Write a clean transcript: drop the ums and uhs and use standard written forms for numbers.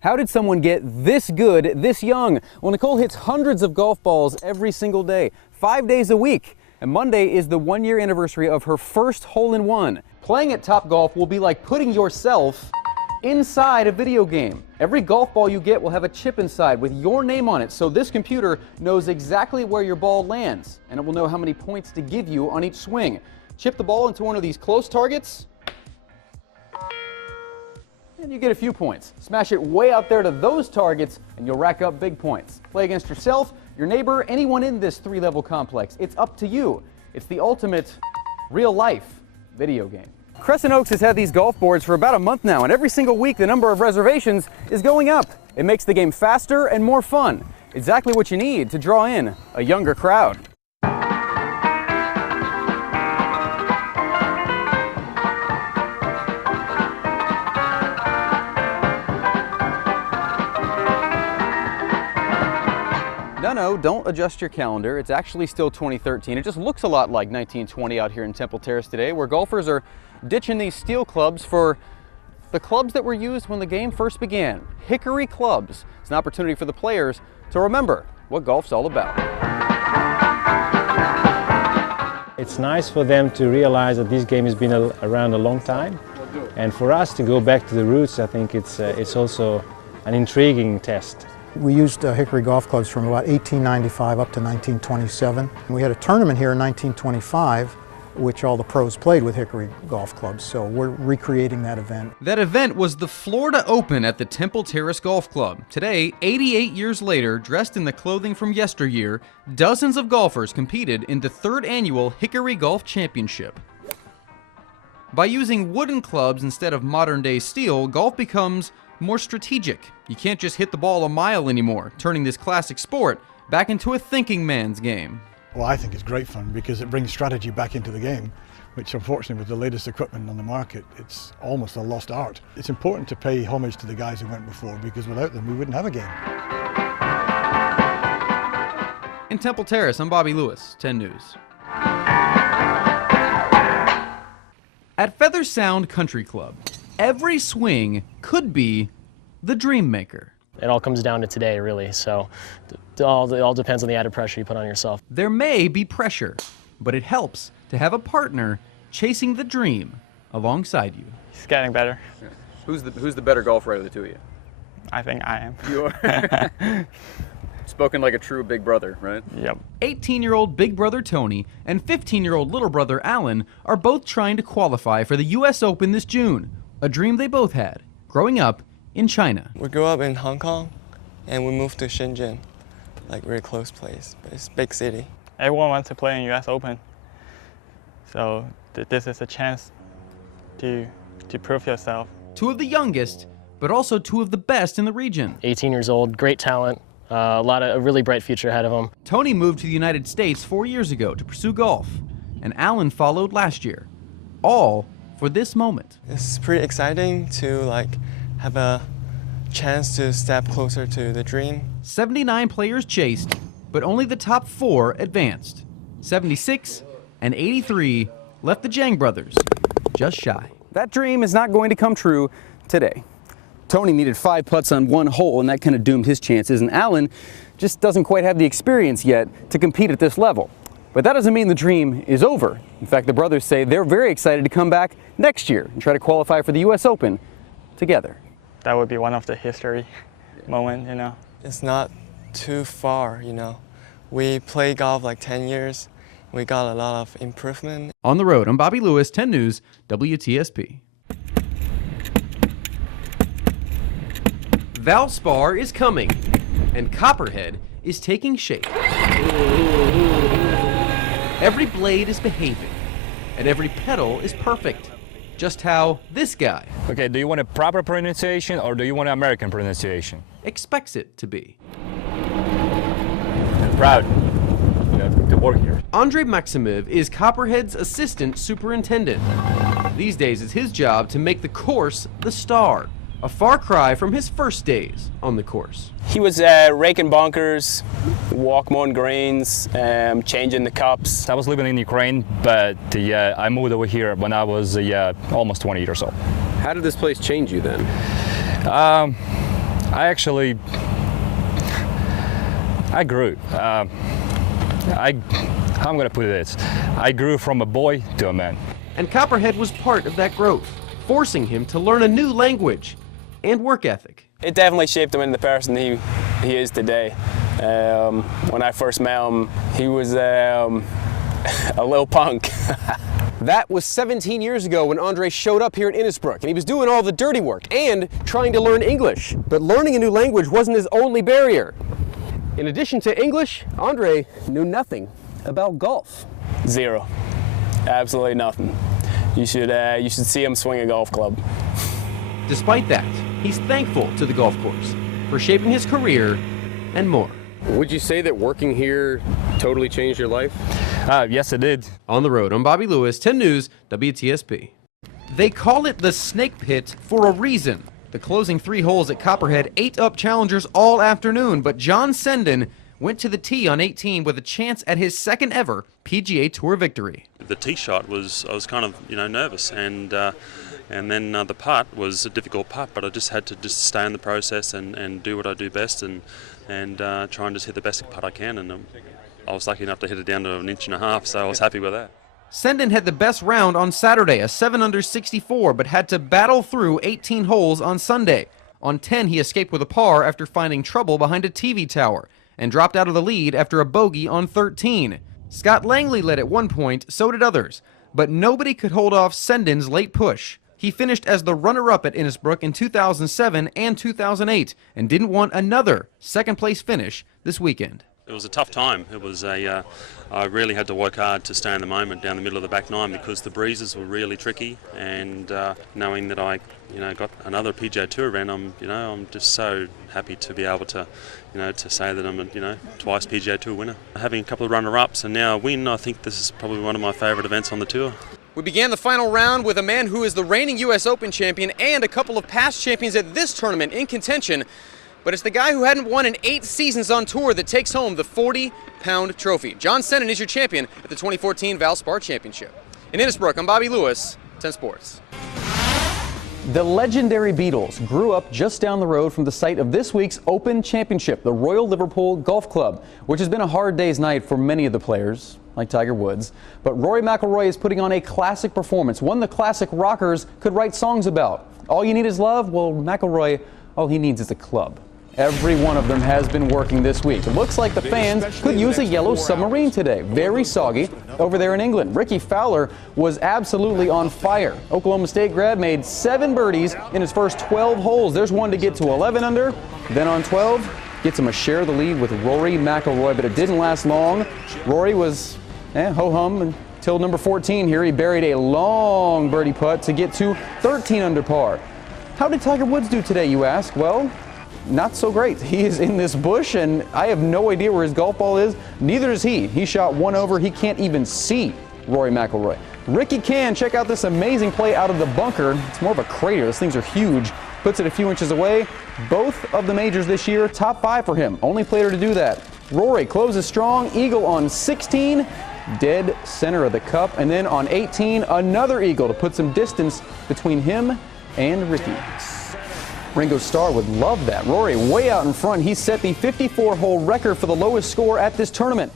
How did someone get this good this young? Well, Nicole hits hundreds of golf balls every single day, 5 days a week. And Monday is the 1-year anniversary of her first hole-in-one. Playing at Topgolf will be like putting yourself inside a video game. Every golf ball you get will have a chip inside with your name on it, so this computer knows exactly where your ball lands, and it will know how many points to give you on each swing. Chip the ball into one of these close targets, and you get a few points. Smash it way out there to those targets, and you'll rack up big points. Play against yourself, your neighbor, anyone in this 3-level complex. It's up to you. It's the ultimate real-life video game. Crescent Oaks has had these golf boards for about a month now, and every single week the number of reservations is going up. It makes the game faster and more fun. Exactly what you need to draw in a younger crowd. No, don't adjust your calendar. It's actually still 2013. It just looks a lot like 1920 out here in Temple Terrace today, where golfers are ditching these steel clubs for the clubs that were used when the game first began. Hickory clubs. It's an opportunity for the players to remember what golf's all about. It's nice for them to realize that this game has been around a long time. And for us to go back to the roots, I think it's also an intriguing test. We used hickory golf clubs from about 1895 up to 1927. We had a tournament here in 1925, which all the pros played with hickory golf clubs, so we're recreating that event. That event was the Florida Open at the Temple Terrace Golf Club. Today, 88 years later, dressed in the clothing from yesteryear, dozens of golfers competed in the 3rd annual Hickory Golf Championship. By using wooden clubs instead of modern-day steel, golf becomes more strategic. You can't just hit the ball a mile anymore, turning this classic sport back into a thinking man's game. Well, I think it's great fun because it brings strategy back into the game, which unfortunately with the latest equipment on the market, it's almost a lost art. It's important to pay homage to the guys who went before because without them we wouldn't have a game. In Temple Terrace, I'm Bobby Lewis, 10 News. At Feather Sound Country Club, every swing could be the dream maker. It all comes down to today, really, so it all depends on the added pressure you put on yourself. There may be pressure, but it helps to have a partner chasing the dream alongside you. He's getting better. Yeah. Who's the better golfer out of the two of you? I think I am. You are? Spoken like a true big brother, right? Yep. 18-year-old big brother Tony and 15-year-old little brother Alan are both trying to qualify for the US Open this June, a dream they both had, growing up in China. We grew up in Hong Kong and we moved to Shenzhen, like very close place, but it's a big city. Everyone wants to play in US Open, so this is a chance to prove yourself. Two of the youngest, but also two of the best in the region. 18 years old, great talent, a really bright future ahead of him. Tony moved to the United States 4 years ago to pursue golf, and Alan followed last year, all for this moment. It's pretty exciting to have a chance to step closer to the dream. 79 players chased, but only the top 4 advanced. 76 and 83 left the Jang brothers just shy. That dream is not going to come true today. Tony needed 5 putts on 1 hole, and that kind of doomed his chances, and Alan just doesn't quite have the experience yet to compete at this level. But that doesn't mean the dream is over. In fact, the brothers say they're very excited to come back next year and try to qualify for the US Open together. That would be one of the history moments, It's not too far, We play golf like 10 years. We got a lot of improvement. On the road, I'm Bobby Lewis, 10 News, WTSP. Valspar is coming, and Copperhead is taking shape. Every blade is behaving, and every pedal is perfect. Just how this guy... Okay, do you want a proper pronunciation or do you want an American pronunciation? ...expects it to be. I'm proud to work here. Andrei Maximov is Copperhead's assistant superintendent. These days it's his job to make the course the star. A far cry from his first days on the course. He was raking bunkers, walking on greens, changing the cups. I was living in Ukraine, but I moved over here when I was almost 20 years old. How did this place change you then? I grew. I'm going to put it this. I grew from a boy to a man. And Copperhead was part of that growth, forcing him to learn a new language and work ethic. It definitely shaped him into the person he is today. When I first met him, he was a little punk. That was 17 years ago when Andre showed up here in Innisbrook, and he was doing all the dirty work and trying to learn English. But learning a new language wasn't his only barrier. In addition to English, Andre knew nothing about golf. Zero. Absolutely nothing. You should see him swing a golf club. Despite that, he's thankful to the golf course for shaping his career and more. Would you say that working here totally changed your life? Yes, it did. On the road, I'm Bobby Lewis, 10 News, WTSP. They call it the Snake Pit for a reason. The closing 3 holes at Copperhead ate up challengers all afternoon, but John Senden went to the tee on 18 with a chance at his second ever PGA Tour victory. The tee shot was, I was kind of, nervous, and then the putt was a difficult putt, but I just had to just stay in the process and do what I do best and try and just hit the best putt I can, and I was lucky enough to hit it down to 1.5 inches, so I was happy with that. Senden had the best round on Saturday, a 7-under 64, but had to battle through 18 holes on Sunday. On 10, he escaped with a par after finding trouble behind a TV tower and dropped out of the lead after a bogey on 13. Scott Langley led at one point, so did others, but nobody could hold off Senden's late push. He finished as the runner-up at Innisbrook in 2007 and 2008 and didn't want another second-place finish this weekend. It was a tough time. It was I really had to work hard to stay in the moment down the middle of the back nine because the breezes were really tricky, and knowing that I got another PGA Tour event, I'm just so happy to be able to to say that I'm a twice PGA Tour winner. Having a couple of runner-ups and now a win, I think this is probably one of my favorite events on the tour. We began the final round with a man who is the reigning U.S. Open champion and a couple of past champions at this tournament in contention. But it's the guy who hadn't won in 8 seasons on tour that takes home the 40-pound trophy. John Senden is your champion at the 2014 Valspar Championship. In Innisbrook, I'm Bobby Lewis, 10 Sports. The legendary Beatles grew up just down the road from the site of this week's Open Championship, the Royal Liverpool Golf Club, which has been a hard day's night for many of the players, like Tiger Woods. But Rory McIlroy is putting on a classic performance, one the classic rockers could write songs about. All you need is love? Well, McIlroy, all he needs is a club. Every one of them has been working this week. It looks like the fans could use a yellow submarine today. Very soggy over there in England. Ricky Fowler was absolutely on fire. Oklahoma State grad made 7 birdies in his first 12 holes. There's one to get to 11 under. Then on 12, gets him a share of the lead with Rory McIlroy, but it didn't last long. Rory was ho-hum until number 14 here. He buried a long birdie putt to get to 13 under par. How did Tiger Woods do today, you ask? Well, not so great. He is in this bush, and I have no idea where his golf ball is. Neither does he. He shot one over. He can't even see Rory McIlroy. Ricky can. Check out this amazing play out of the bunker. It's more of a crater. Those things are huge. Puts it a few inches away. Both of the majors this year, top 5 for him. Only player to do that. Rory closes strong. Eagle on 16. Dead center of the cup. And then on 18, another eagle to put some distance between him and Ricky. Ringo Starr would love that. Rory way out in front. He set the 54-hole record for the lowest score at this tournament.